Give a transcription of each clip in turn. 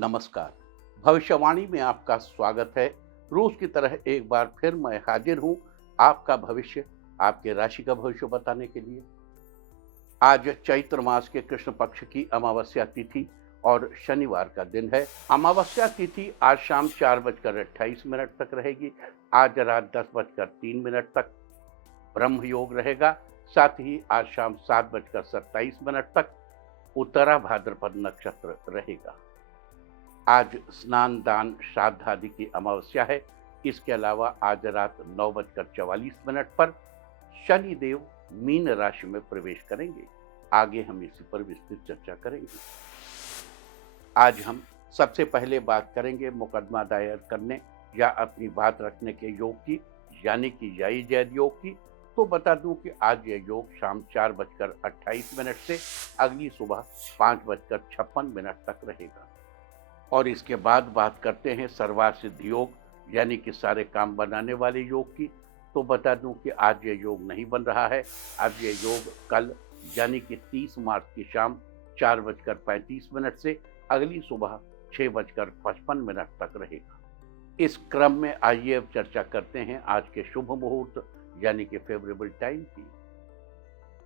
नमस्कार। भविष्यवाणी में आपका स्वागत है। रोज की तरह एक बार फिर मैं हाजिर हूँ आपका भविष्य, आपके राशि का भविष्य बताने के लिए। आज चैत्र मास के कृष्ण पक्ष की अमावस्या तिथि और शनिवार का दिन है। अमावस्या तिथि आज शाम 4:28 तक रहेगी। आज रात 10:03 तक ब्रह्म योग रहेगा। साथ ही आज शाम 7:27 तक उत्तरा भाद्रपद नक्षत्र रहेगा। आज स्नान दान श्राद्ध आदि की अमावस्या है। इसके अलावा आज रात 9:44 पर शनि देव मीन राशि में प्रवेश करेंगे। आगे हम इसी पर विस्तृत चर्चा करेंगे। आज हम सबसे पहले बात करेंगे मुकदमा दायर करने या अपनी बात रखने के योग की, यानी कि याई जैद योग की। तो बता दूं कि आज यह योग शाम 4:28 से अगली सुबह 5:56 तक रहेगा। और इसके बाद बात करते हैं सर्वार्थ सिद्धि योग, यानी कि सारे काम बनाने वाले योग की। तो बता दूं कि आज ये योग नहीं बन रहा है। अब ये योग कल यानी कि 30 मार्च की शाम 4:35 से अगली सुबह 6:55 तक रहेगा। इस क्रम में आइए अब चर्चा करते हैं आज के शुभ मुहूर्त यानी कि फेवरेबल टाइम की।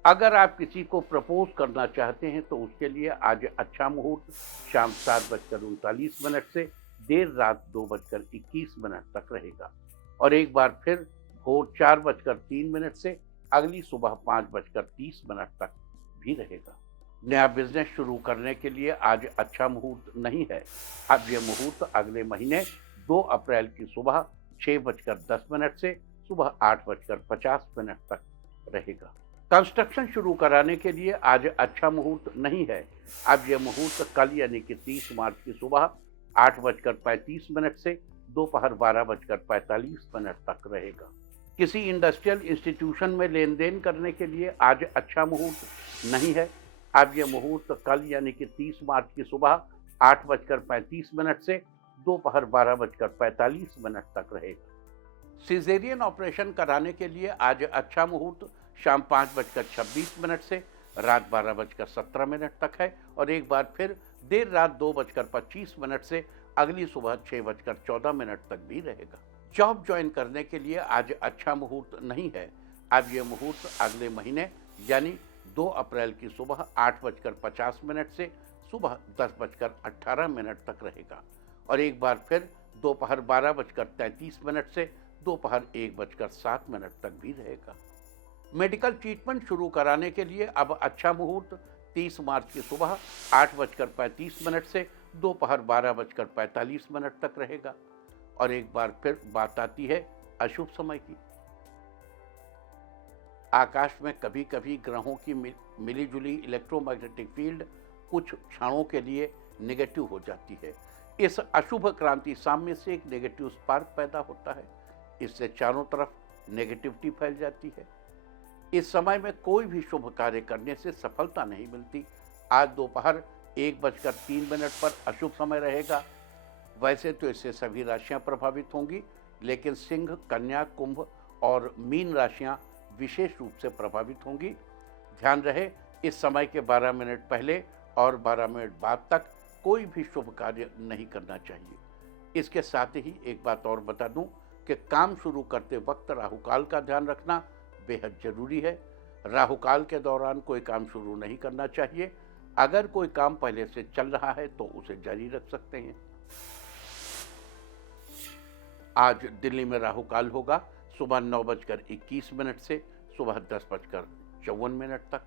अगर आप किसी को प्रपोज करना चाहते हैं तो उसके लिए आज अच्छा मुहूर्त शाम 7:39 से देर रात 2:21 तक रहेगा। और एक बार फिर भोर 4:03 से अगली सुबह 5:30 तक भी रहेगा। नया बिजनेस शुरू करने के लिए आज अच्छा मुहूर्त नहीं है। अब यह मुहूर्त अगले महीने 2 अप्रैल की सुबह 6:10 से सुबह 8:50 तक रहेगा। कंस्ट्रक्शन शुरू कराने के लिए आज अच्छा मुहूर्त नहीं है। अब यह मुहूर्त कल यानी कि 30 मार्च की सुबह 8:35 से दोपहर 12:45 तक रहेगा। किसी इंडस्ट्रियल इंस्टीट्यूशन में लेन देन करने के लिए आज अच्छा मुहूर्त नहीं है। अब यह मुहूर्त कल यानी कि 30 मार्च की सुबह 8:35 से दोपहर 12:45 तक रहेगा। सिजेरियन ऑपरेशन कराने के लिए आज अच्छा मुहूर्त शाम 5:26 से रात 12:17 तक है। और एक बार फिर देर रात 2:25 से अगली सुबह 6:14 तक भी रहेगा। जॉब ज्वाइन करने के लिए आज अच्छा मुहूर्त नहीं है। अब यह मुहूर्त अगले महीने यानी 2 अप्रैल की सुबह 8:50 से सुबह 10:18 तक रहेगा। और एक बार फिर दोपहर 12:33 से दोपहर 1:07 तक भी रहेगा। मेडिकल ट्रीटमेंट शुरू कराने के लिए अब अच्छा मुहूर्त 30 मार्च की सुबह 8:35 से दोपहर 12:45 तक रहेगा। और एक बार फिर बात आती है अशुभ समय की। आकाश में कभी कभी ग्रहों की मिलीजुली इलेक्ट्रोमैग्नेटिक फील्ड कुछ क्षणों के लिए नेगेटिव हो जाती है। इस अशुभ क्रांति साम्य से एक नेगेटिव स्पार्क पैदा होता है। इससे चारों तरफ नेगेटिविटी फैल जाती है। इस समय में कोई भी शुभ कार्य करने से सफलता नहीं मिलती। आज दोपहर 1:03 पर अशुभ समय रहेगा। वैसे तो इससे सभी राशियां प्रभावित होंगी, लेकिन सिंह, कन्या, कुंभ और मीन राशियां विशेष रूप से प्रभावित होंगी। ध्यान रहे, इस समय के 12 मिनट पहले और 12 मिनट बाद तक कोई भी शुभ कार्य नहीं करना चाहिए। इसके साथ ही एक बात और बता दूं कि काम शुरू करते वक्त राहुकाल का ध्यान रखना बेहद जरूरी है। राहुकाल के दौरान कोई काम शुरू नहीं करना चाहिए। अगर कोई काम पहले से चल रहा है तो उसे जारी रख सकते हैं। आज दिल्ली में राहुकाल होगा सुबह 9:21 से सुबह 10:54 तक।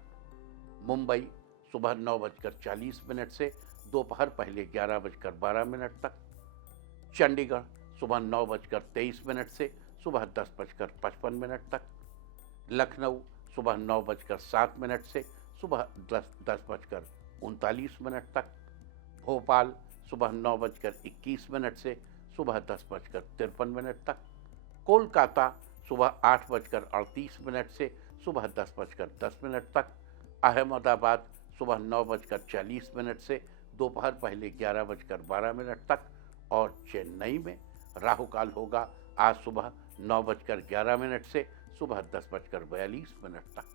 मुंबई सुबह 9:40 से दोपहर पहले 11:12 तक। चंडीगढ़ सुबह 9:23 से सुबह 10:55 तक। लखनऊ सुबह 9:07 से सुबह 10:39 तक। भोपाल सुबह 9:21 से सुबह 10:53 तक। कोलकाता सुबह 8:38 से सुबह 10:10 तक। अहमदाबाद सुबह 9:40 से दोपहर पहले 11:12 तक। और चेन्नई में राहुकाल होगा आज सुबह 9:11 से सुबह 10:42 तक।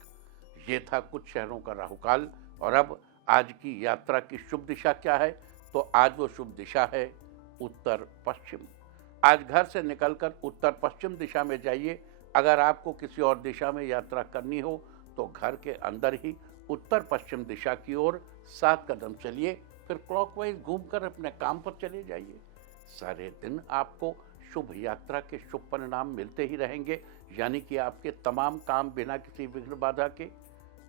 ये था कुछ शहरों का राहुकाल। और अब आज की यात्रा की शुभ दिशा क्या है, तो आज वो शुभ दिशा है उत्तर पश्चिम। आज घर से निकलकर उत्तर पश्चिम दिशा में जाइए। अगर आपको किसी और दिशा में यात्रा करनी हो तो घर के अंदर ही उत्तर पश्चिम दिशा की ओर 7 कदम चलिए, फिर क्लॉकवाइज घूमकर अपने काम पर चले जाइए। सारे दिन आपको शुभ यात्रा के शुभ परिणाम मिलते ही रहेंगे, यानी कि आपके तमाम काम बिना किसी विघ्न बाधा के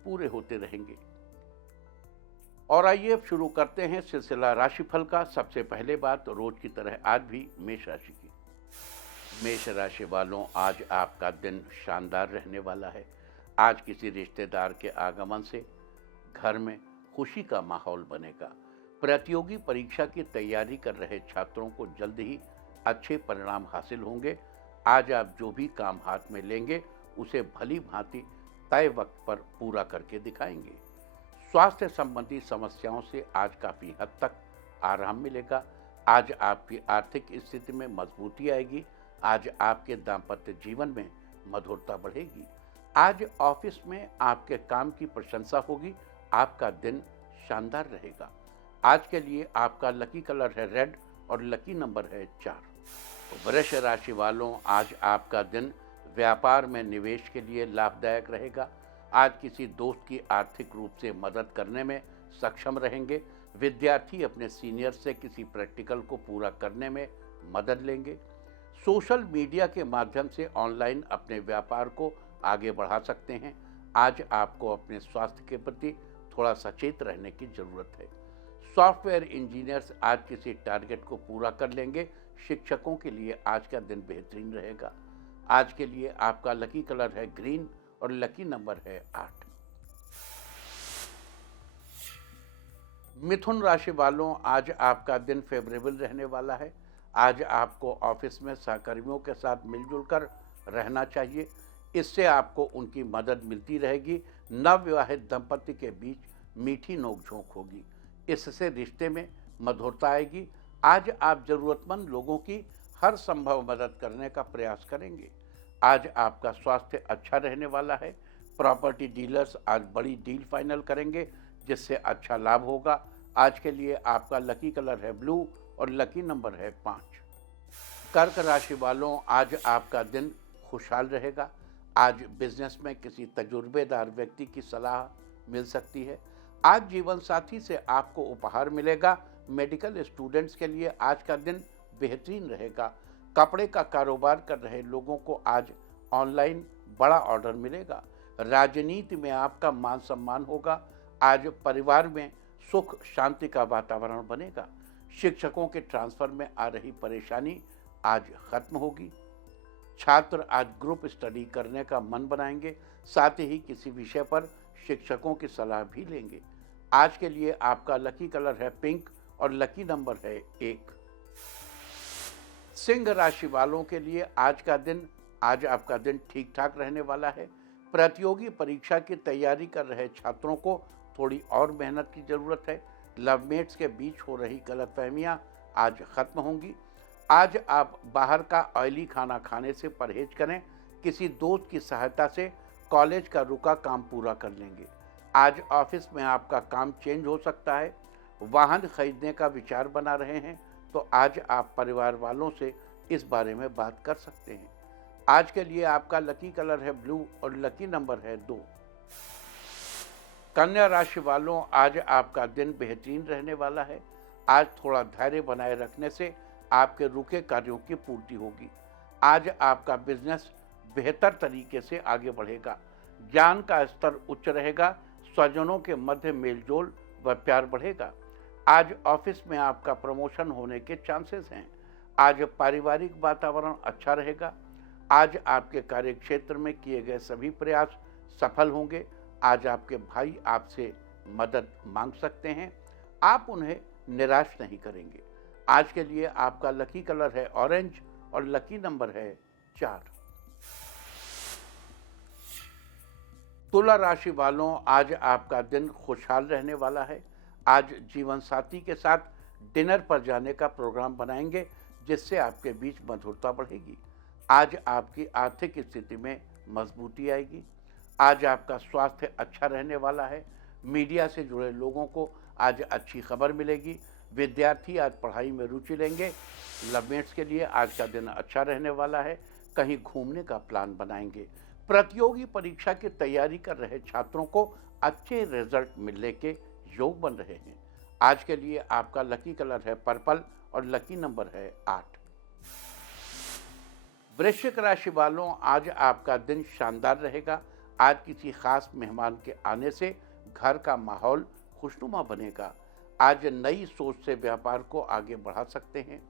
पूरे होते रहेंगे। और आइए अब शुरू करते हैं सिलसिला राशिफल का। सबसे पहले बात रोज की तरह आज भी मेष राशि की। मेष राशि वालों, आज आपका दिन शानदार रहने वाला है। आज किसी रिश्तेदार के आगमन से घर में खुशी का माहौल बनेगा। प्रतियोगी परीक्षा की तैयारी कर रहे छात्रों को जल्द ही अच्छे परिणाम हासिल होंगे। आज आप जो भी काम हाथ में लेंगे उसे भली भांति तय वक्त पर पूरा करके दिखाएंगे। स्वास्थ्य संबंधी समस्याओं से आज काफ़ी हद तक आराम मिलेगा। आज आपकी आर्थिक स्थिति में मजबूती आएगी। आज आपके दाम्पत्य जीवन में मधुरता बढ़ेगी। आज ऑफिस में आपके काम की प्रशंसा होगी। आपका दिन शानदार रहेगा। आज के लिए आपका लकी कलर है रेड और लकी नंबर है 4। वृष राशि वालों, आज आपका दिन व्यापार में निवेश के लिए लाभदायक रहेगा। आज किसी दोस्त की आर्थिक रूप से मदद करने में सक्षम रहेंगे। विद्यार्थी अपने सीनियर से किसी प्रैक्टिकल को पूरा करने में मदद लेंगे। सोशल मीडिया के माध्यम से ऑनलाइन अपने व्यापार को आगे बढ़ा सकते हैं। आज आपको अपने स्वास्थ्य के प्रति थोड़ा सचेत रहने की जरूरत है। सॉफ्टवेयर इंजीनियर्स आज किसी टारगेट को पूरा कर लेंगे। शिक्षकों के लिए आज का दिन बेहतरीन रहेगा। आज के लिए आपका लकी कलर है ग्रीन और लकी नंबर है 8। मिथुन राशि वालों, आज आपका दिन फेवरेबल रहने वाला है। आज आपको ऑफिस में सहकर्मियों के साथ मिलजुल कर रहना चाहिए। इससे आपको उनकी मदद मिलती रहेगी। नवविवाहित दंपति के बीच मीठी नोकझोंक होगी। इससे रिश्ते में मधुरता आएगी। आज आप जरूरतमंद लोगों की हर संभव मदद करने का प्रयास करेंगे। आज आपका स्वास्थ्य अच्छा रहने वाला है। प्रॉपर्टी डीलर्स आज बड़ी डील फाइनल करेंगे, जिससे अच्छा लाभ होगा। आज के लिए आपका लकी कलर है ब्लू और लकी नंबर है 5। कर्क राशि वालों, आज आपका दिन खुशहाल रहेगा। आज बिजनेस में किसी तजुर्बेदार व्यक्ति की सलाह मिल सकती है। आज जीवन साथी से आपको उपहार मिलेगा। मेडिकल स्टूडेंट्स के लिए आज का दिन बेहतरीन रहेगा। कपड़े का कारोबार कर रहे लोगों को आज ऑनलाइन बड़ा ऑर्डर मिलेगा। राजनीति में आपका मान सम्मान होगा। आज परिवार में सुख शांति का वातावरण बनेगा। शिक्षकों के ट्रांसफर में आ रही परेशानी आज खत्म होगी। छात्र आज ग्रुप स्टडी करने का मन बनाएंगे। साथ ही किसी विषय पर शिक्षकों की सलाह भी लेंगे। आज के लिए आपका लकी कलर है पिंक और लकी नंबर है 1। सिंह राशि वालों के लिए आज आपका दिन ठीक ठाक रहने वाला है। प्रतियोगी परीक्षा की तैयारी कर रहे छात्रों को थोड़ी और मेहनत की जरूरत है। लवमेट्स के बीच हो रही गलतफहमियां आज खत्म होंगी। आज आप बाहर का ऑयली खाना खाने से परहेज करें। किसी दोस्त की सहायता से कॉलेज का रुका काम पूरा कर लेंगे। आज ऑफिस में आपका काम चेंज हो सकता है। वाहन खरीदने का विचार बना रहे हैं तो आज आप परिवार वालों से इस बारे में बात कर सकते हैं। आज के लिए आपका लकी कलर है ब्लू और लकी नंबर है 2। कन्या राशि वालों, आज आपका दिन बेहतरीन रहने वाला है। आज थोड़ा धैर्य बनाए रखने से आपके रुके कार्यों की पूर्ति होगी। आज आपका बिजनेस बेहतर तरीके से आगे बढ़ेगा। ज्ञान का स्तर उच्च रहेगा। स्वजनों के मध्य मेलजोल व प्यार बढ़ेगा। आज ऑफिस में आपका प्रमोशन होने के चांसेस हैं। आज पारिवारिक वातावरण अच्छा रहेगा। आज आपके कार्यक्षेत्र में किए गए सभी प्रयास सफल होंगे। आज आपके भाई आपसे मदद मांग सकते हैं। आप उन्हें निराश नहीं करेंगे। आज के लिए आपका लकी कलर है ऑरेंज और लकी नंबर है 4। तुला राशि वालों, आज आपका दिन खुशहाल रहने वाला है। आज जीवन साथी के साथ डिनर पर जाने का प्रोग्राम बनाएंगे, जिससे आपके बीच मधुरता बढ़ेगी। आज आपकी आर्थिक स्थिति में मजबूती आएगी। आज आपका स्वास्थ्य अच्छा रहने वाला है। मीडिया से जुड़े लोगों को आज अच्छी खबर मिलेगी। विद्यार्थी आज पढ़ाई में रुचि लेंगे। लवमेट्स के लिए आज का दिन अच्छा रहने वाला है। कहीं घूमने का प्लान बनाएंगे। प्रतियोगी परीक्षा की तैयारी कर रहे छात्रों को अच्छे रिजल्ट मिलने के योग बन रहे हैं। आज के लिए आपका लकी कलर है पर्पल और लकी नंबर है 8। वृश्चिक राशि वालों, आज आपका दिन शानदार रहेगा। आज किसी खास मेहमान के आने से घर का माहौल खुशनुमा बनेगा। आज नई सोच से व्यापार को आगे बढ़ा सकते हैं।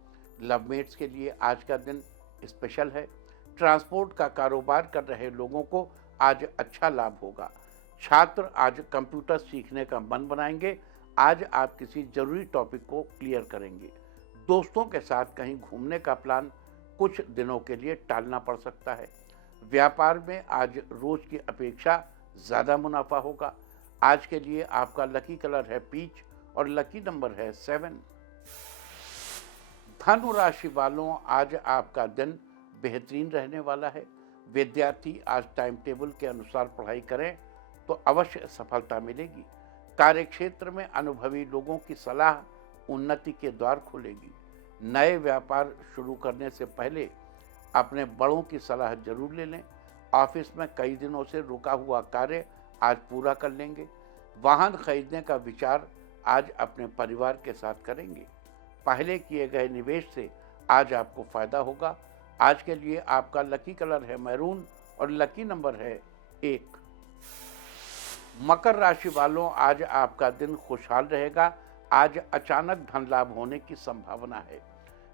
लवमेट्स के लिए आज का दिन स्पेशल है। ट्रांसपोर्ट का कारोबार कर रहे लोगों को आज अच्छा लाभ होगा। छात्र आज कंप्यूटर सीखने का मन बनाएंगे। आज आप किसी जरूरी टॉपिक को क्लियर करेंगे। दोस्तों के साथ कहीं घूमने का प्लान कुछ दिनों के लिए टालना पड़ सकता है। व्यापार में आज रोज की अपेक्षा ज़्यादा मुनाफा होगा। आज के लिए आपका लकी कलर है पीच और लकी नंबर है 7। धनु राशि वालों, आज आपका दिन बेहतरीन रहने वाला है। विद्यार्थी आज टाइम टेबल के अनुसार पढ़ाई करें तो अवश्य सफलता मिलेगी। कार्यक्षेत्र में अनुभवी लोगों की सलाह उन्नति के द्वार खोलेगी। नए व्यापार शुरू करने से पहले अपने बड़ों की सलाह जरूर ले लें। ऑफिस में कई दिनों से रुका हुआ कार्य आज पूरा कर लेंगे। वाहन खरीदने का विचार आज अपने परिवार के साथ करेंगे। पहले किए गए निवेश से आज आपको फायदा होगा। आज के लिए आपका लकी कलर है मैरून और लकी नंबर है 1। मकर राशि वालों, आज आपका दिन खुशहाल रहेगा। आज अचानक धन लाभ होने की संभावना है।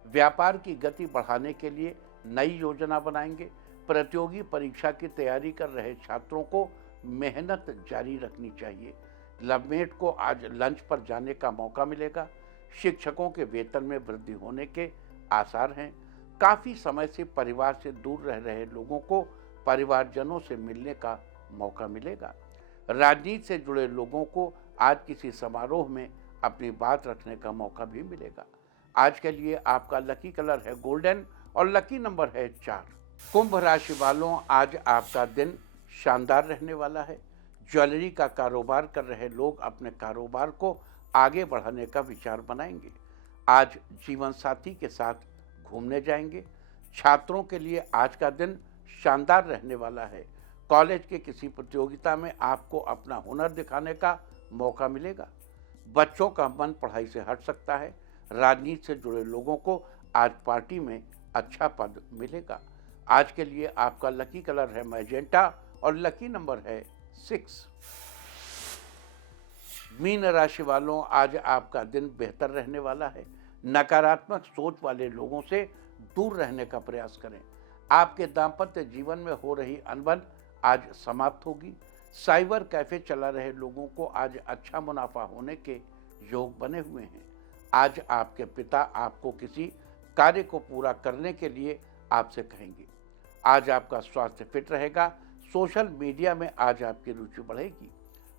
व्यापार की गति बढ़ाने के लिए नई योजना बनाएंगे। प्रतियोगी परीक्षा की तैयारी कर रहे छात्रों को मेहनत जारी रखनी चाहिए। लवमेट को आज लंच पर जाने का मौका मिलेगा। शिक्षकों के वेतन में वृद्धि होने के आसार हैं। काफ़ी समय से परिवार से दूर रह रहे लोगों को परिवारजनों से मिलने का मौका मिलेगा। राजनीति से जुड़े लोगों को आज किसी समारोह में अपनी बात रखने का मौका भी मिलेगा। आज के लिए आपका लकी कलर है गोल्डन और लकी नंबर है 4। कुंभ राशि वालों, आज आपका दिन शानदार रहने वाला है। ज्वेलरी का कारोबार कर रहे लोग अपने कारोबार को आगे बढ़ाने का विचार बनाएंगे। आज जीवन साथी के साथ घूमने जाएंगे। छात्रों के लिए आज का दिन शानदार रहने वाला है। कॉलेज के किसी प्रतियोगिता में आपको अपना हुनर दिखाने का मौका मिलेगा। बच्चों का मन पढ़ाई से हट सकता है। राजनीति से जुड़े लोगों को आज पार्टी में अच्छा पद मिलेगा। आज के लिए आपका लकी कलर है मैजेंटा और लकी नंबर है 6। मीन राशि वालों, आज आपका दिन बेहतर रहने वाला है। नकारात्मक सोच वाले लोगों से दूर रहने का प्रयास करें। आपके दाम्पत्य जीवन में हो रही अनबन आज समाप्त होगी। साइबर कैफे चला रहे लोगों को आज अच्छा मुनाफा होने के योग बने हुए हैं। आज आपके पिता आपको किसी कार्य को पूरा करने के लिए आपसे कहेंगे। आज आपका स्वास्थ्य फिट रहेगा। सोशल मीडिया में आज आपकी रुचि बढ़ेगी।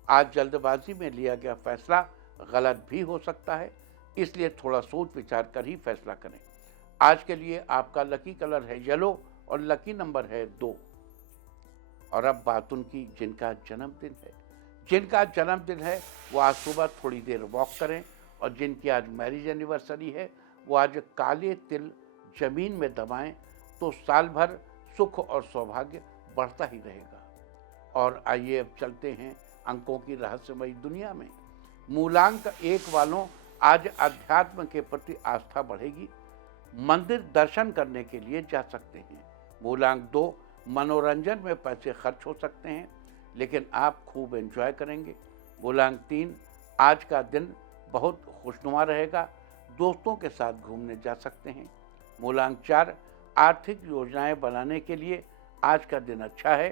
आज जल्दबाजी में लिया गया फैसला गलत भी हो सकता है, इसलिए थोड़ा सोच विचार कर ही फैसला करें। आज के लिए आपका लकी कलर है येलो और लकी नंबर है 2। और अब बात उनकी जिनका जन्मदिन है। जिनका जन्मदिन है वो आज सुबह थोड़ी देर वॉक करें, और जिनकी आज मैरिज एनिवर्सरी है वो आज काले तिल जमीन में दबाएं, तो साल भर सुख और सौभाग्य बढ़ता ही रहेगा। और आइए अब चलते हैं अंकों की रहस्यमयी दुनिया में। मूलांक 1 वालों, आज अध्यात्म के प्रति आस्था बढ़ेगी। मंदिर दर्शन करने के लिए जा सकते हैं। मूलांक 2, मनोरंजन में पैसे खर्च हो सकते हैं, लेकिन आप खूब एंजॉय करेंगे। मूलांक 3, आज का दिन बहुत खुशनुमा रहेगा। दोस्तों के साथ घूमने जा सकते हैं। मूलांक 4, आर्थिक योजनाएं बनाने के लिए आज का दिन अच्छा है।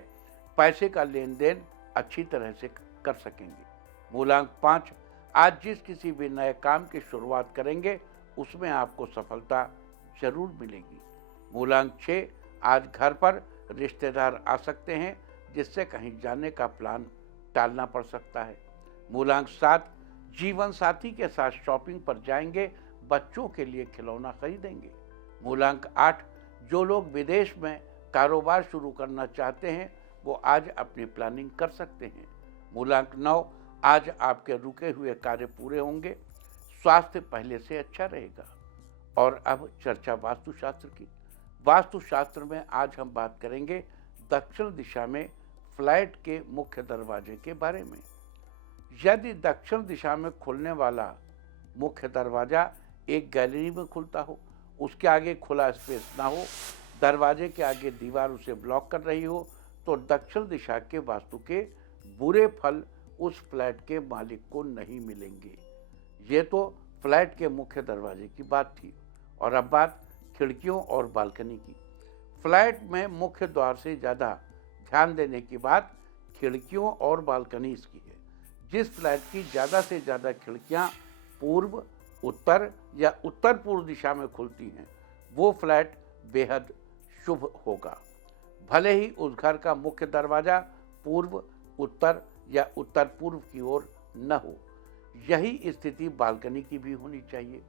पैसे का लेन देन अच्छी तरह से कर सकेंगे। मूलांक 5, आज जिस किसी भी नए काम की शुरुआत करेंगे उसमें आपको सफलता जरूर मिलेगी। मूलांक 6, आज घर पर रिश्तेदार आ सकते हैं, जिससे कहीं जाने का प्लान टालना पड़ सकता है। मूलांक 7, जीवन साथी के साथ शॉपिंग पर जाएंगे। बच्चों के लिए खिलौना खरीदेंगे। मूलांक 8, जो लोग विदेश में कारोबार शुरू करना चाहते हैं वो आज अपनी प्लानिंग कर सकते हैं। मूलांक 9, आज आपके रुके हुए कार्य पूरे होंगे। स्वास्थ्य पहले से अच्छा रहेगा। और अब चर्चा वास्तुशास्त्र की। वास्तुशास्त्र में आज हम बात करेंगे दक्षिण दिशा में फ्लैट के मुख्य दरवाजे के बारे में। यदि दक्षिण दिशा में खुलने वाला मुख्य दरवाजा एक गैलरी में खुलता हो, उसके आगे खुला स्पेस ना हो, दरवाजे के आगे दीवार उसे ब्लॉक कर रही हो, तो दक्षिण दिशा के वास्तु के बुरे फल उस फ्लैट के मालिक को नहीं मिलेंगे। ये तो फ्लैट के मुख्य दरवाजे की बात थी। और अब बात खिड़कियों और बालकनी की। फ्लैट में मुख्य द्वार से ज़्यादा ध्यान देने की बात खिड़कियों और बालकनी की है। जिस फ्लैट की ज़्यादा से ज़्यादा खिड़कियाँ पूर्व, उत्तर या उत्तर पूर्व दिशा में खुलती हैं, वो फ्लैट बेहद शुभ होगा। भले ही उस घर का मुख्य दरवाजा पूर्व, उत्तर या उत्तर पूर्व की ओर न हो। यही स्थिति बालकनी की भी होनी चाहिए।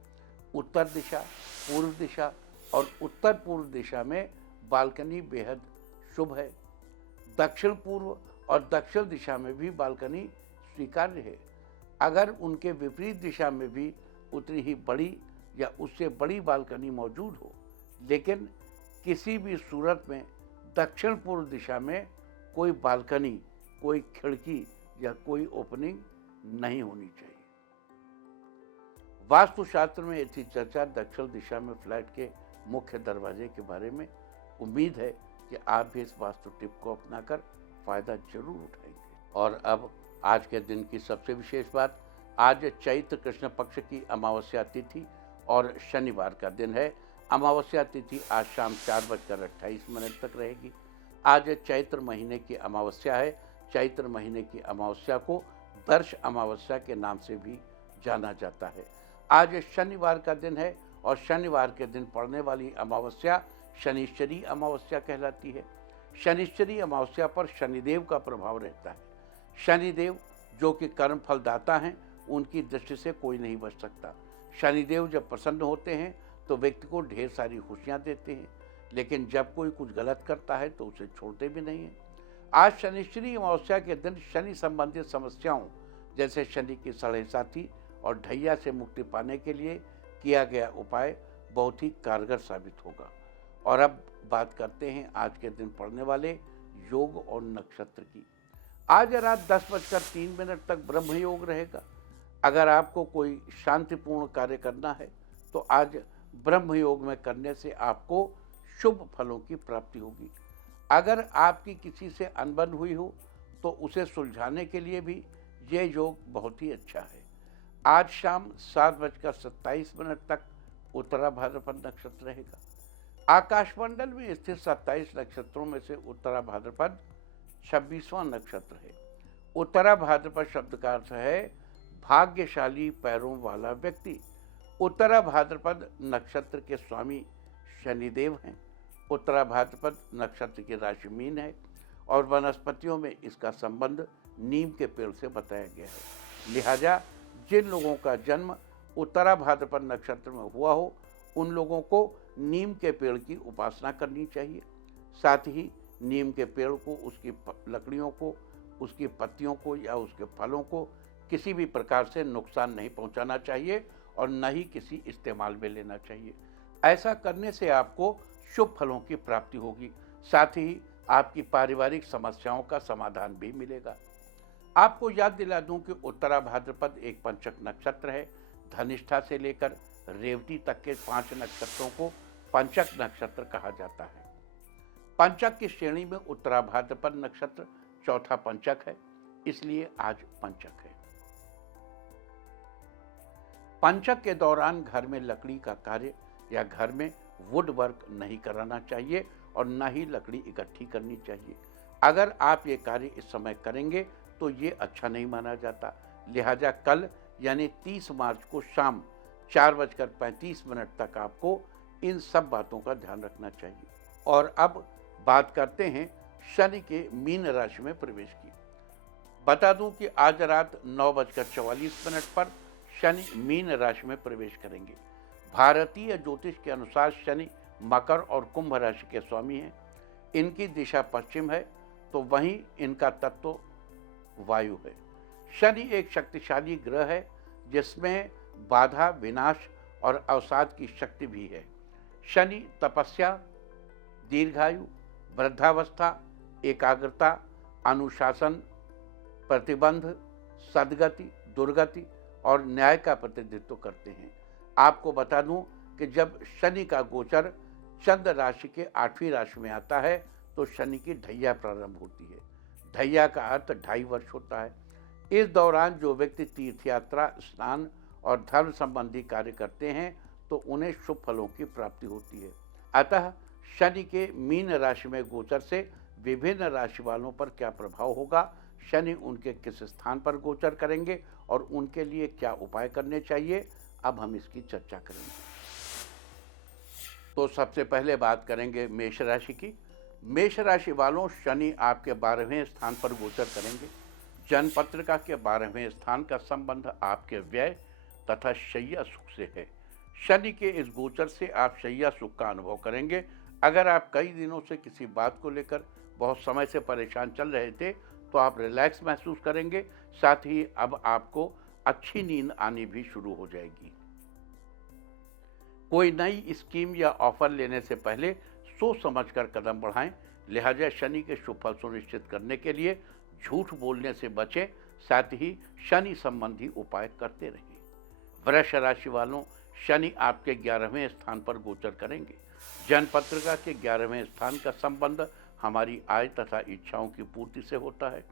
उत्तर दिशा, पूर्व दिशा और उत्तर पूर्व दिशा में बालकनी बेहद शुभ है। दक्षिण पूर्व और दक्षिण दिशा में भी बालकनी स्वीकार्य है। अगर उनके विपरीत दिशा में भी उतनी ही बड़ी या उससे बड़ी बालकनी मौजूद हो, लेकिन किसी भी सूरत में दक्षिण पूर्व दिशा में कोई बालकनी, कोई खिड़की या कोई ओपनिंग नहीं होनी चाहिए। वास्तुशास्त्र में ऐसी चर्चा दक्षिण दिशा में फ्लैट के मुख्य दरवाजे के बारे में। उम्मीद है कि आप भी इस वास्तु टिप को अपनाकर फायदा जरूर उठाएंगे। और अब आज के दिन की सबसे विशेष बात, आज चैत्र कृष्ण पक्ष की अमावस्या तिथि और शनिवार का दिन है। अमावस्या तिथि आज शाम 4:28 तक रहेगी। आज चैत्र महीने की अमावस्या है। चैत्र महीने की अमावस्या को दर्श अमावस्या के नाम से भी जाना जाता है। आज शनिवार का दिन है और शनिवार के दिन पड़ने वाली अमावस्या शनिश्चरी अमावस्या कहलाती है। शनिश्चरी अमावस्या पर शनिदेव का प्रभाव रहता है। शनिदेव जो कि कर्म फलदाता हैं, उनकी दृष्टि से कोई नहीं बच सकता। शनिदेव जब प्रसन्न होते हैं तो व्यक्ति को ढेर सारी खुशियां देते हैं, लेकिन जब कोई कुछ गलत करता है तो उसे छोड़ते भी नहीं हैं। आज शनिश्चरी अमावस्या के दिन शनि संबंधित समस्याओं जैसे शनि की सड़े साथी और ढैया से मुक्ति पाने के लिए किया गया उपाय बहुत ही कारगर साबित होगा। और अब बात करते हैं आज के दिन पड़ने वाले योग और नक्षत्र की। आज रात 10:03 तक ब्रह्म योग रहेगा। अगर आपको कोई शांतिपूर्ण कार्य करना है तो आज ब्रह्म योग में करने से आपको शुभ फलों की प्राप्ति होगी। अगर आपकी किसी से अनबन हुई हो तो उसे सुलझाने के लिए भी ये योग बहुत ही अच्छा है। आज शाम 7:27 तक उत्तरा भाद्रपद नक्षत्र रहेगा। आकाशमंडल में स्थित 27 नक्षत्रों में से उत्तरा भाद्रपद 26वां नक्षत्र है। उत्तरा भाद्रपद शब्द का अर्थ है भाग्यशाली पैरों वाला व्यक्ति। उत्तरा भाद्रपद नक्षत्र के स्वामी शनिदेव हैं। उत्तरा भाद्रपद नक्षत्र की राशि मीन है और वनस्पतियों में इसका संबंध नीम के पेड़ से बताया गया है। लिहाजा जिन लोगों का जन्म उत्तरा भाद्रपद नक्षत्र में हुआ हो, उन लोगों को नीम के पेड़ की उपासना करनी चाहिए। साथ ही नीम के पेड़ को, उसकी लकड़ियों को, उसकी पत्तियों को या उसके फलों को किसी भी प्रकार से नुकसान नहीं पहुंचाना चाहिए और न ही किसी इस्तेमाल में लेना चाहिए। ऐसा करने से आपको शुभ फलों की प्राप्ति होगी। साथ ही आपकी पारिवारिक समस्याओं का समाधान भी मिलेगा। आपको याद दिला दूं कि उत्तरा भाद्रपद एक पंचक नक्षत्र है। धनिष्ठा से लेकर रेवती तक के 5 नक्षत्रों को पंचक नक्षत्र कहा जाता है। पंचक की श्रेणी में उत्तरा भाद्रपद नक्षत्र चौथा पंचक है, इसलिए आज पंचक है। पंचक के दौरान घर में लकड़ी का कार्य या घर में वुड वर्क नहीं कराना चाहिए और न ही लकड़ी इकट्ठी करनी चाहिए। अगर आप ये कार्य इस समय करेंगे तो ये अच्छा नहीं माना जाता। लिहाजा कल यानी 30 मार्च को शाम 4:35 तक आपको इन सब बातों का ध्यान रखना चाहिए। और अब बात करते हैं शनि के मीन राशि में प्रवेश की। बता दूं कि आज रात 9:44 पर शनि मीन राशि में प्रवेश करेंगे। भारतीय ज्योतिष के अनुसार शनि मकर और कुंभ राशि के स्वामी हैं। इनकी दिशा पश्चिम है तो वहीं इनका तत्व वायु है। शनि एक शक्तिशाली ग्रह है जिसमें बाधा, विनाश और अवसाद की शक्ति भी है। शनि तपस्या, दीर्घायु, वृद्धावस्था, एकाग्रता, अनुशासन, प्रतिबंध, सद्गति, दुर्गति और न्याय का प्रतिनिधित्व करते हैं। आपको बता दूं कि जब शनि का गोचर चंद्र राशि के 8वीं राशि में आता है तो शनि की ढैया प्रारंभ होती है। ढैया का अर्थ 2.5 वर्ष होता है। इस दौरान जो व्यक्ति तीर्थ यात्रा, स्नान और धर्म संबंधी कार्य करते हैं तो उन्हें शुभ फलों की प्राप्ति होती है। अतः शनि के मीन राशि में गोचर से विभिन्न राशि वालों पर क्या प्रभाव होगा, शनि उनके किस स्थान पर गोचर करेंगे और उनके लिए क्या उपाय करने चाहिए, अब हम इसकी चर्चा करेंगे। तो सबसे पहले बात करेंगे मेष राशि की। मेष राशि वालों, शनि आपके 12वें स्थान पर गोचर करेंगे। जन्म पत्रिका के 12वें स्थान का संबंध आपके व्यय तथा शैया सुख से है। शनि के इस गोचर से आप शैया सुख का अनुभव करेंगे। अगर आप कई दिनों से किसी बात को लेकर बहुत समय से परेशान चल रहे थे तो आप रिलैक्स महसूस करेंगे। साथ ही अब आपको अच्छी नींद आनी भी शुरू हो जाएगी। कोई नई स्कीम या ऑफर लेने से पहले सोच समझकर कदम बढ़ाएं। लिहाजा शनि के शुभ फल सुनिश्चित करने के लिए झूठ बोलने से बचें। साथ ही शनि संबंधी उपाय करते रहें। वृष राशि वालों, शनि आपके 11वें स्थान पर गोचर करेंगे। जन्म पत्रिका के 11वें स्थान का संबंध हमारी आय तथा इच्छाओं की पूर्ति से होता है।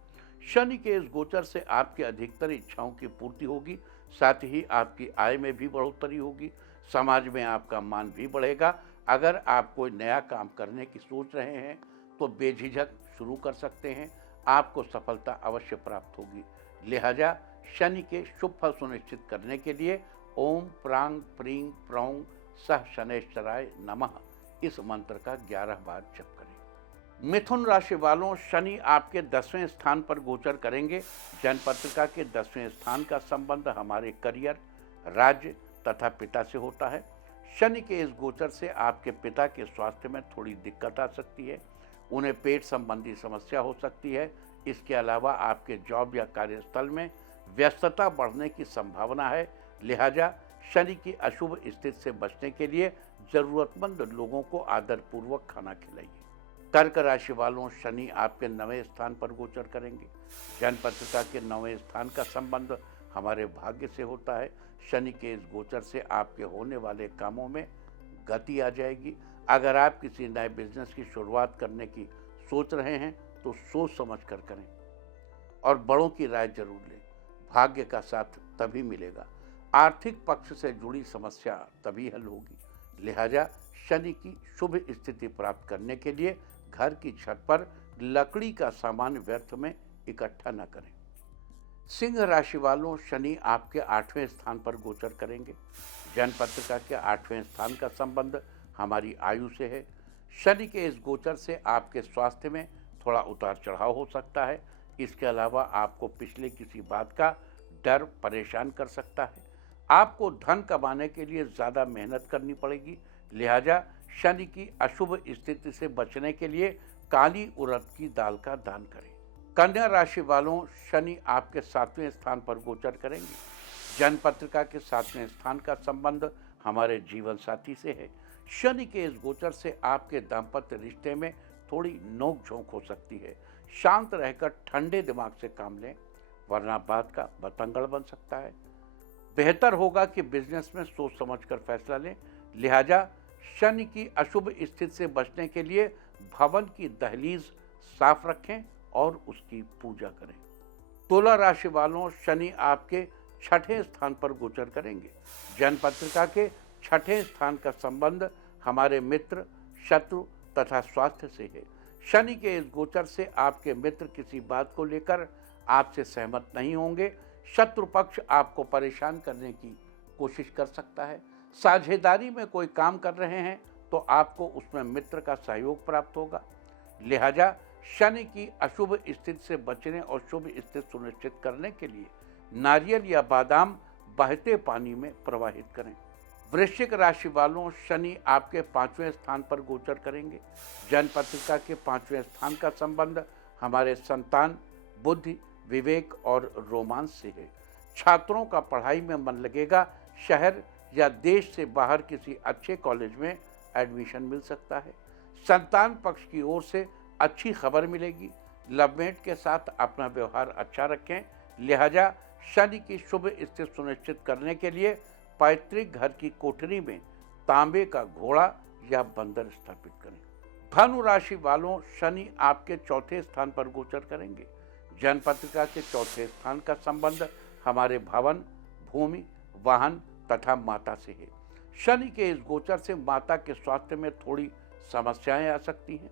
शनि के इस गोचर से आपकी अधिकतर इच्छाओं की पूर्ति होगी। साथ ही आपकी आय में भी बढ़ोतरी होगी। समाज में आपका मान भी बढ़ेगा। अगर आप कोई नया काम करने की सोच रहे हैं तो बेझिझक शुरू कर सकते हैं। आपको सफलता अवश्य प्राप्त होगी। लिहाजा शनि के शुभ फल सुनिश्चित करने के लिए ओम प्रांग प्रींग प्रौंग सह शनैश्चराय नमः इस मंत्र का 11 बार जप करें। मिथुन राशि वालों, शनि आपके 10वें स्थान पर गोचर करेंगे। जन्म पत्रिका के 10वें स्थान का संबंध हमारे करियर, राज्य तथा पिता से होता है। शनि के इस गोचर से आपके पिता के स्वास्थ्य में थोड़ी दिक्कत आ सकती है। उन्हें पेट संबंधी समस्या हो सकती है। इसके अलावा आपके जॉब या कार्यस्थल में व्यस्तता बढ़ने की संभावना है। लिहाजा शनि की अशुभ स्थिति से बचने के लिए जरूरतमंद लोगों को आदरपूर्वक खाना खिलाइए। कर्क राशि वालों, शनि आपके 9वें स्थान पर गोचर करेंगे। जन्म पत्रिका के 9वें स्थान का संबंध हमारे भाग्य से होता है। शनि के इस गोचर से आपके होने वाले कामों में गति आ जाएगी। अगर आप किसी नए बिजनेस की शुरुआत करने की सोच रहे हैं तो सोच समझ कर करें और बड़ों की राय जरूर लें। भाग्य का साथ तभी मिलेगा। आर्थिक पक्ष से जुड़ी समस्या तभी हल होगी। लिहाजा शनि की शुभ स्थिति प्राप्त करने के लिए घर की छत पर लकड़ी का सामान व्यर्थ में इकट्ठा न करें। सिंह राशि वालों, शनि आपके 8वें स्थान पर गोचर करेंगे। जन्म पत्रिका के 8वें स्थान का संबंध हमारी आयु से है। शनि के इस गोचर से आपके स्वास्थ्य में थोड़ा उतार चढ़ाव हो सकता है। इसके अलावा आपको पिछले किसी बात का डर परेशान कर सकता है। आपको धन कमाने के लिए ज़्यादा मेहनत करनी पड़ेगी। लिहाजा शनि की अशुभ स्थिति से बचने के लिए काली उड़द की दाल का दान करें। कन्या राशि वालों, शनि आपके 7वें स्थान पर गोचर करेंगे। जन्म पत्रिका के 7वें स्थान का संबंध हमारे जीवन साथी से है। शनि के इस गोचर से आपके दाम्पत्य रिश्ते में थोड़ी नोक झोंक हो सकती है। शांत रहकर ठंडे दिमाग से काम लें, वरना बात का बतंगड़ बन सकता है। बेहतर होगा कि बिजनेस में सोच समझकर फैसला लें। लिहाजा शनि की अशुभ स्थिति से बचने के लिए भवन की दहलीज साफ रखें और उसकी पूजा करें। तुला राशि वालों, शनि आपके 6ठे स्थान पर गोचर करेंगे। जन्म पत्रिका के 6ठे स्थान का संबंध हमारे मित्र, शत्रु तथा स्वास्थ्य से है। शनि के इस गोचर से आपके मित्र किसी बात को लेकर आपसे सहमत नहीं होंगे। शत्रु पक्ष आपको परेशान करने की कोशिश कर सकता है। साझेदारी में कोई काम कर रहे हैं तो आपको उसमें मित्र का सहयोग प्राप्त होगा। लिहाजा शनि की अशुभ स्थिति से बचने और शुभ स्थिति सुनिश्चित करने के लिए नारियल या बादाम बहते पानी में प्रवाहित करें। वृश्चिक राशि वालों, शनि आपके 5वें स्थान पर गोचर करेंगे। जन्म पत्रिका के 5वें स्थान का संबंध हमारे संतान, बुद्धि, विवेक और रोमांस से है। छात्रों का पढ़ाई में मन लगेगा। शहर या देश से बाहर किसी अच्छे कॉलेज में एडमिशन मिल सकता है। संतान पक्ष की ओर से अच्छी खबर मिलेगी। लवमेट के साथ अपना व्यवहार अच्छा रखें, लिहाजा शनि की शुभ स्थिति सुनिश्चित करने के लिए पैतृक घर की कोठरी में तांबे का घोड़ा या बंदर स्थापित करें। धनु राशि वालों, शनि आपके चौथे स्थान पर गोचर करेंगे। जन्मपत्रिका के चौथे स्थान का संबंध हमारे भवन, भूमि, वाहन तथा माता से है। शनि के इस गोचर से माता के स्वास्थ्य में थोड़ी समस्याएं आ सकती हैं।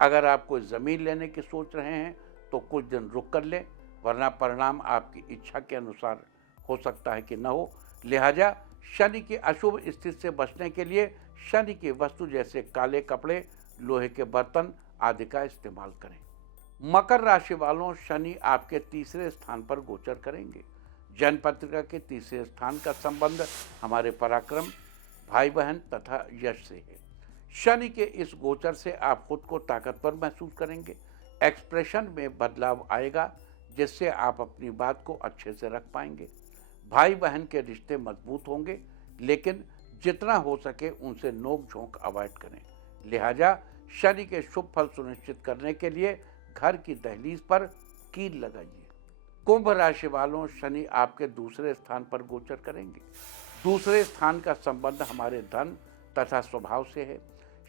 अगर आप कोई जमीन लेने की सोच रहे हैं तो कुछ दिन रुक कर लें, वरना परिणाम आपकी इच्छा के अनुसार हो सकता है कि न हो। लिहाजा शनि की अशुभ स्थिति से बचने के लिए शनि की वस्तु जैसे काले कपड़े, लोहे के बर्तन आदि का इस्तेमाल करें। मकर राशि वालों, शनि आपके तीसरे स्थान पर गोचर करेंगे। जन्मपत्रिका के तीसरे स्थान का संबंध हमारे पराक्रम, भाई बहन तथा यश से है। शनि के इस गोचर से आप खुद को ताकतवर महसूस करेंगे। एक्सप्रेशन में बदलाव आएगा, जिससे आप अपनी बात को अच्छे से रख पाएंगे। भाई बहन के रिश्ते मजबूत होंगे, लेकिन जितना हो सके उनसे नोक झोंक अवॉइड करें। लिहाजा शनि के शुभ फल सुनिश्चित करने के लिए घर की दहलीज पर कील लगाइए। कुंभ राशि वालों, शनि आपके दूसरे स्थान पर गोचर करेंगे। दूसरे स्थान का संबंध हमारे धन तथा स्वभाव से है।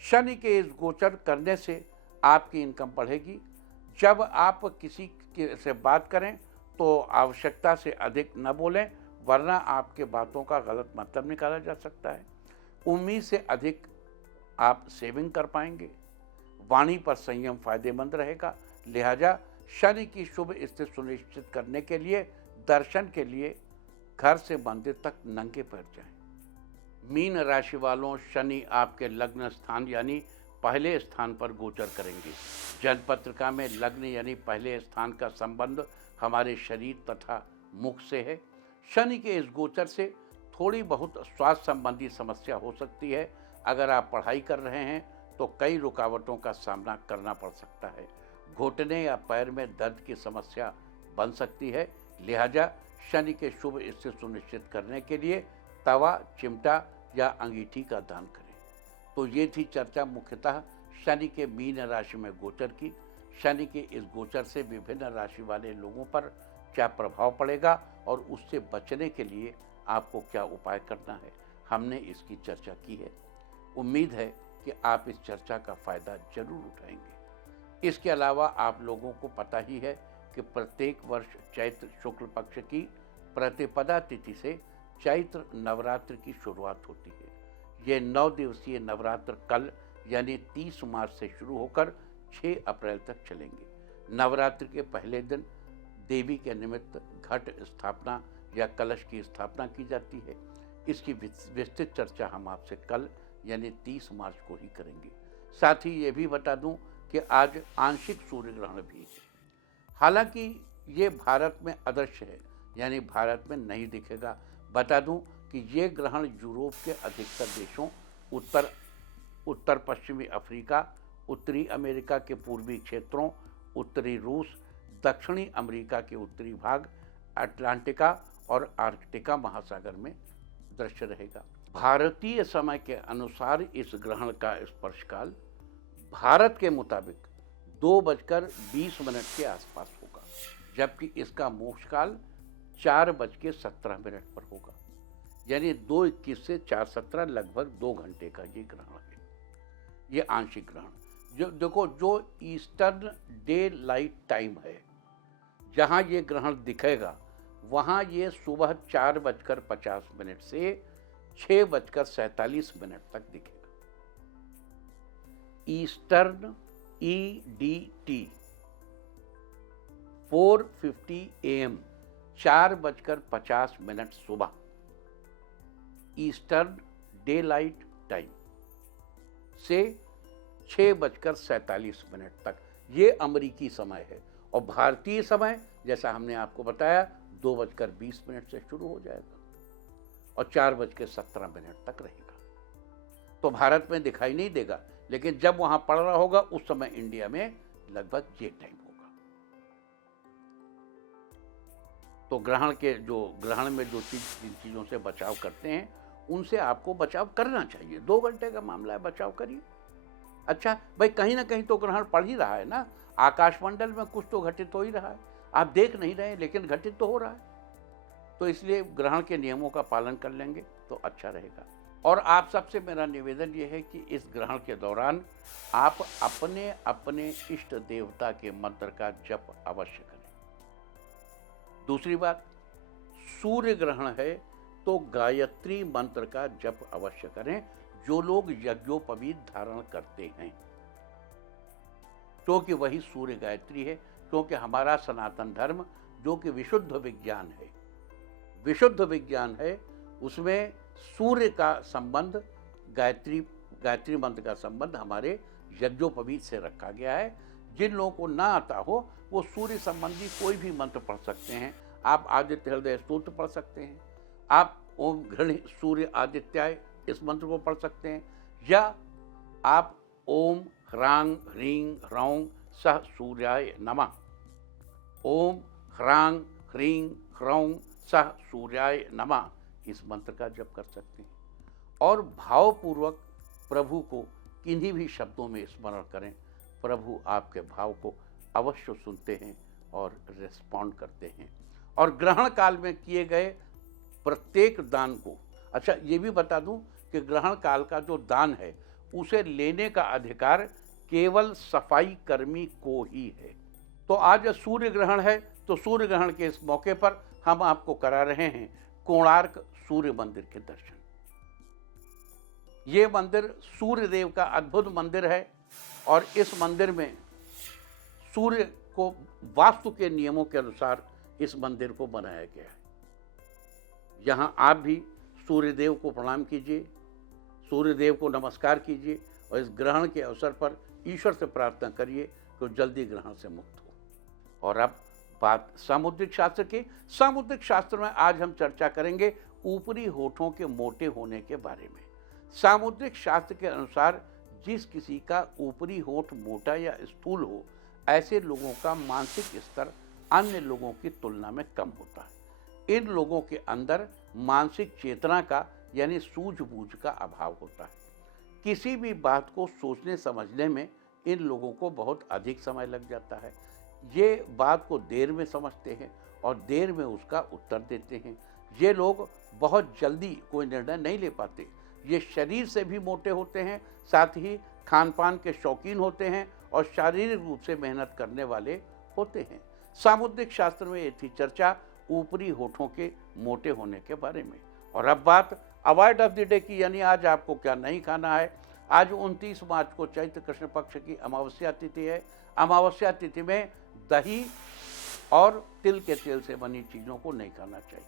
शनि के इस गोचर करने से आपकी इनकम बढ़ेगी। जब आप किसी से बात करें तो आवश्यकता से अधिक न बोलें, वरना आपके बातों का गलत मतलब निकाला जा सकता है। उम्मीद से अधिक आप सेविंग कर पाएंगे। वाणी पर संयम फायदेमंद रहेगा। लिहाजा शनि की शुभ स्थिति सुनिश्चित करने के लिए दर्शन के लिए घर से मंदिर तक नंगे पैर जाएं। मीन राशि वालों, शनि आपके लग्न स्थान यानी पहले स्थान पर गोचर करेंगे। जन्मपत्रिका में लग्न यानी पहले स्थान का संबंध हमारे शरीर तथा मुख से है। शनि के इस गोचर से थोड़ी बहुत स्वास्थ्य संबंधी समस्या हो सकती है। अगर आप पढ़ाई कर रहे हैं तो कई रुकावटों का सामना करना पड़ सकता है। घुटने या पैर में दर्द की समस्या बन सकती है। लिहाजा शनि के शुभ स्थिति सुनिश्चित करने के लिए तवा, चिमटा या अंगीठी का दान करें। तो ये थी चर्चा मुख्यतः शनि के मीन राशि में गोचर की। शनि के इस गोचर से विभिन्न राशि वाले लोगों पर क्या प्रभाव पड़ेगा और उससे बचने के लिए आपको क्या उपाय करना है, हमने इसकी चर्चा की है। उम्मीद है कि आप इस चर्चा का फायदा जरूर उठाएंगे। इसके अलावा आप लोगों को पता ही है कि प्रत्येक वर्ष चैत्र शुक्ल पक्ष की प्रतिपदा तिथि से चैत्र नवरात्र की शुरुआत होती है। ये 9 दिवसीय नवरात्र कल यानी 30 मार्च से शुरू होकर 6 अप्रैल तक चलेंगे। नवरात्र के पहले दिन देवी के निमित्त घट स्थापना या कलश की स्थापना की जाती है। इसकी विस्तृत चर्चा हम आपसे कल यानी 30 मार्च को ही करेंगे। साथ ही ये भी बता दूं कि आज आंशिक सूर्य ग्रहण भी है। हालांकि ये भारत में अदृश्य है, यानी भारत में नहीं दिखेगा। बता दूं कि ये ग्रहण यूरोप के अधिकतर देशों, उत्तर पश्चिमी अफ्रीका, उत्तरी अमेरिका के पूर्वी क्षेत्रों, उत्तरी रूस, दक्षिणी अमेरिका के उत्तरी भाग, अटलांटिका और आर्कटिका महासागर में दृश्य रहेगा। भारतीय समय के अनुसार इस ग्रहण का स्पर्शकाल भारत के मुताबिक 2:20 के आसपास होगा, जबकि इसका मोक्षकाल 4:17 पर होगा। यानी 2:21 से 4:17 लगभग 2 घंटे का ये ग्रहण है। ये आंशिक ग्रहण जो देखो, जो ईस्टर्न डे लाइट टाइम है, जहाँ ये ग्रहण दिखेगा वहाँ ये सुबह 4:50 से 6:47 तक दिखेगा। ईस्टर्न EDT 4:50 AM 4:50 सुबह ईस्टर्न डे लाइट टाइम से 6:47 तक ये अमेरिकी समय है। और भारतीय समय जैसा हमने आपको बताया 2:20 से शुरू हो जाएगा और 4:17 तक रहेगा। तो भारत में दिखाई नहीं देगा, लेकिन जब वहां पड़ रहा होगा उस समय इंडिया में लगभग ये टाइम होगा। तो ग्रहण में जो जिन चीज़ों से बचाव करते हैं उनसे आपको बचाव करना चाहिए। 2 घंटे का मामला है, बचाव करिए। अच्छा भाई, कहीं ना कहीं तो ग्रहण पड़ ही रहा है ना, आकाशमंडल में कुछ तो घटित हो ही रहा है, आप देख नहीं रहे लेकिन घटित तो हो रहा है। तो इसलिए ग्रहण के नियमों का पालन कर लेंगे तो अच्छा रहेगा। और आप सबसे मेरा निवेदन ये है कि इस ग्रहण के दौरान आप अपने अपने इष्ट देवता के मंत्र का जप अवश्य करें। दूसरी बात, सूर्य ग्रहण है तो गायत्री मंत्र का जप अवश्य करें, जो लोग यज्ञोपवीत धारण करते हैं, क्योंकि वही सूर्य गायत्री है। क्योंकि हमारा सनातन धर्म जो कि विशुद्ध विज्ञान है, उसमें सूर्य का संबंध, गायत्री मंत्र का संबंध हमारे यज्ञोपवीत से रखा गया है। जिन लोगों को ना आता हो वो सूर्य संबंधी कोई भी मंत्र पढ़ सकते हैं। आप आदित्य हृदय स्तोत्र पढ़ सकते हैं, आप ओम घृण सूर्य आदित्याय इस मंत्र को पढ़ सकते हैं, या आप ओम ह्रांग ह्रीं ह्रौं सह सूर्याय नमः, ओम ह्रांग ह्रीं ह्रौं सह सूर्याय नमः इस मंत्र का जप कर सकते हैं। और भावपूर्वक प्रभु को किन्हीं भी शब्दों में स्मरण करें, प्रभु आपके भाव को अवश्य सुनते हैं और रिस्पॉन्ड करते हैं। और ग्रहण काल में किए गए प्रत्येक दान को, अच्छा ये भी बता दूं कि ग्रहण काल का जो दान है उसे लेने का अधिकार केवल सफाई कर्मी को ही है। तो आज सूर्य ग्रहण है, तो सूर्य ग्रहण के इस मौके पर हम आपको करा रहे हैं कोणार्क सूर्य मंदिर के दर्शन। ये मंदिर सूर्य देव का अद्भुत मंदिर है और इस मंदिर में सूर्य को वास्तु के नियमों के अनुसार इस मंदिर को बनाया गया है। यहाँ आप भी सूर्य देव को प्रणाम कीजिए, सूर्य देव को नमस्कार कीजिए और इस ग्रहण के अवसर पर ईश्वर से प्रार्थना करिए कि जल्दी ग्रहण से मुक्त हो। और अब बात सामुद्रिक शास्त्र की। सामुद्रिक शास्त्र में आज हम चर्चा करेंगे ऊपरी होठों के मोटे होने के बारे में। सामुद्रिक शास्त्र के अनुसार जिस किसी का ऊपरी होठ मोटा या स्थूल हो, ऐसे लोगों का मानसिक स्तर अन्य लोगों की तुलना में कम होता है। इन लोगों के अंदर मानसिक चेतना का यानी सूझबूझ का अभाव होता है। किसी भी बात को सोचने समझने में इन लोगों को बहुत अधिक समय लग जाता है। ये बात को देर में समझते हैं और देर में उसका उत्तर देते हैं। ये लोग बहुत जल्दी कोई निर्णय नहीं ले पाते। ये शरीर से भी मोटे होते हैं, साथ ही खान पान के शौकीन होते हैं और शारीरिक रूप से मेहनत करने वाले होते हैं। सामुद्रिक शास्त्र में ये थी चर्चा ऊपरी होठों के मोटे होने के बारे में। और अब बात अवॉइड ऑफ द डे की, यानी आज आपको क्या नहीं खाना है। आज 29 मार्च को चैत्र कृष्ण पक्ष की अमावस्या तिथि है। अमावस्या तिथि में दही और तिल के तेल से बनी चीज़ों को नहीं खाना चाहिए।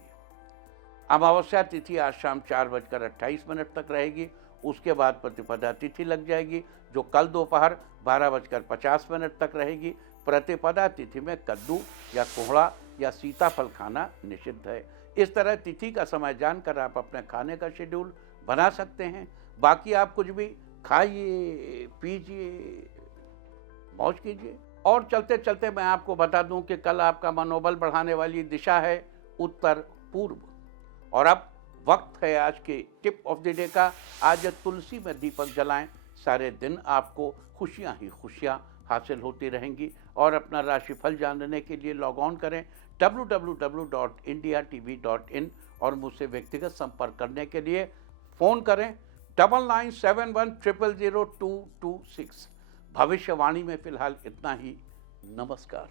अमावस्या तिथि आज शाम 4:28 तक रहेगी। उसके बाद प्रतिपदा तिथि लग जाएगी, जो कल दोपहर 12:50 तक रहेगी। प्रतिपदा तिथि में कद्दू या कोहड़ा या सीताफल खाना निषिद्ध है। इस तरह तिथि का समय जानकर आप अपने खाने का शेड्यूल बना सकते हैं। बाकी आप कुछ भी खाइए, पीजिए, मौज कीजिए। और चलते चलते मैं आपको बता दूं कि कल आपका मनोबल बढ़ाने वाली दिशा है उत्तर पूर्व। और अब वक्त है आज के टिप ऑफ द डे का। आज तुलसी में दीपक जलाएं, सारे दिन आपको खुशियां ही खुशियां हासिल होती रहेंगी। और अपना राशिफल जानने के लिए लॉग ऑन करें www.indiatv.in और मुझसे व्यक्तिगत संपर्क करने के लिए फ़ोन करें 9971000226। भविष्यवाणी में फिलहाल इतना ही। नमस्कार।